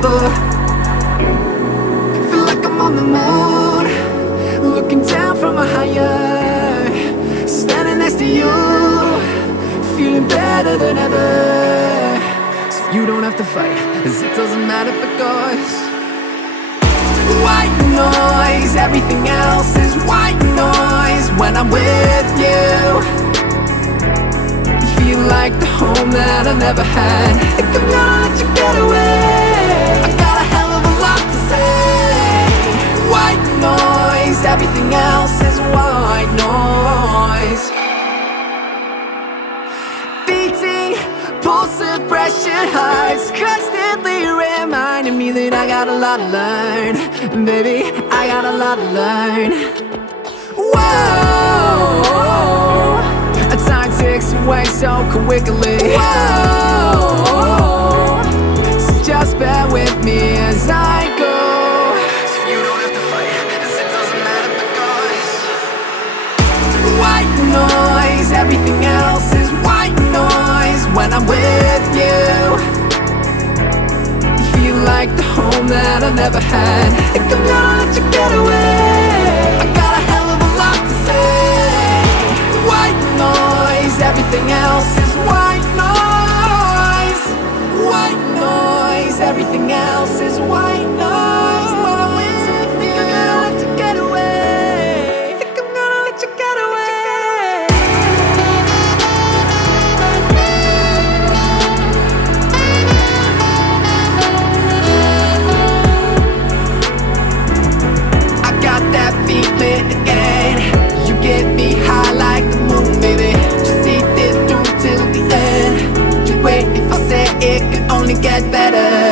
level. Feel like I'm on the moon, looking down from a higher, standing next to you, feeling better than ever. So you don't have to fight, 'cause it doesn't matter because white noise, everything else is white noise. When I'm with you, you feel like the home that I never had. Think I'm gonna let you get away, I got a hell of a lot to say. White noise, everything else is white noise. Beating, pulsing, pressure highs, constantly reminding me that I got a lot to learn. And baby, I got a lot to learn. Whoa, time ticks away so quickly. Whoa, so just bear with me as I go. So you don't have to fight, 'cause it doesn't matter because white noise, everything else is white noise. When I'm with you, you feel like the home that I never had. Think I'm gonna let you get away, I got a hell of a lot to say. White noise, everything else is white noise. White noise, everything else is white noise. When I'm with you, think I'm gonna let you get away, think I'm gonna let you get away. I got that feeling again, you get me high like the moon, baby. Just see this through till the end. You wait if I say it could only get better.